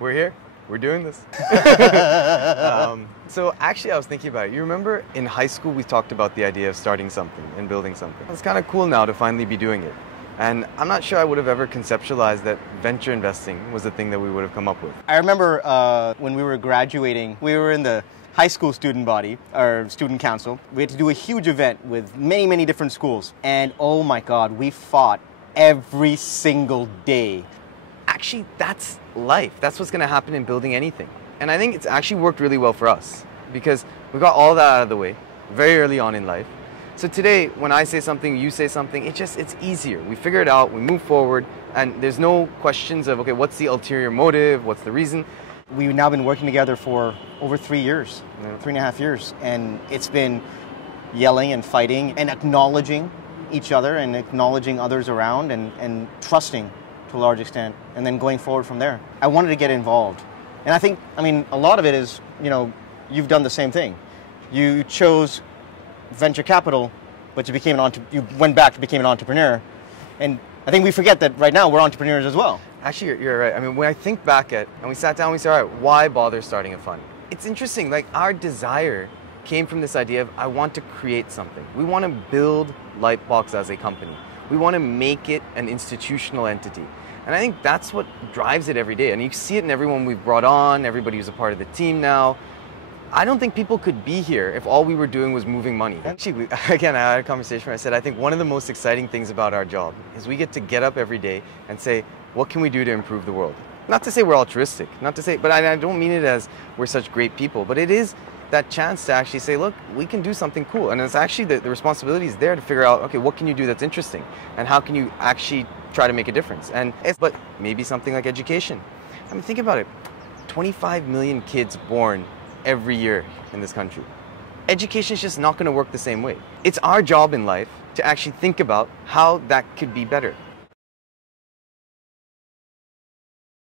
We're here. We're doing this. So actually, I was thinking about it. You remember in high school, we talked about the idea of starting something and building something. It's kind of cool now to finally be doing it. And I'm not sure I would have ever conceptualized that venture investing was the thing that we would have come up with. I remember when we were graduating, we were in the high school student body, or student council. We had to do a huge event with many, many different schools. And oh my God, we fought every single day. Actually, that's life. That's what's going to happen in building anything. And I think it's actually worked really well for us because we got all that out of the way very early on in life. So today, when I say something, you say something, it's easier. We figure it out, we move forward, and there's no questions of, okay, what's the ulterior motive, what's the reason? We've now been working together for over 3 years, 3.5 years, and it's been yelling and fighting and acknowledging each other and acknowledging others around and trusting to a large extent, and then going forward from there. I wanted to get involved. And I think, a lot of it is, you've done the same thing. You chose venture capital, but you went back to became an entrepreneur. And I think we forget that right now we're entrepreneurs as well. Actually, you're right. When I think back and we sat down, we said, all right, why bother starting a fund? It's interesting, our desire came from this idea of, I want to create something. We want to build Lightbox as a company. We want to make it an institutional entity. And I think that's what drives it every day. And you see it in everyone we've brought on, everybody who's a part of the team now. I don't think people could be here if all we were doing was moving money. Actually, again, I had a conversation where I said, I think one of the most exciting things about our job is we get to get up every day and say, what can we do to improve the world? Not to say we're altruistic, but I don't mean it as we're such great people, but it is that chance to actually say, look, we can do something cool. And it's actually the responsibility is there to figure out, okay, what can you do that's interesting? And how can you actually try to make a difference? But maybe something like education. Think about it. 25 million kids born every year in this country. Education is just not going to work the same way. It's our job in life to actually think about how that could be better.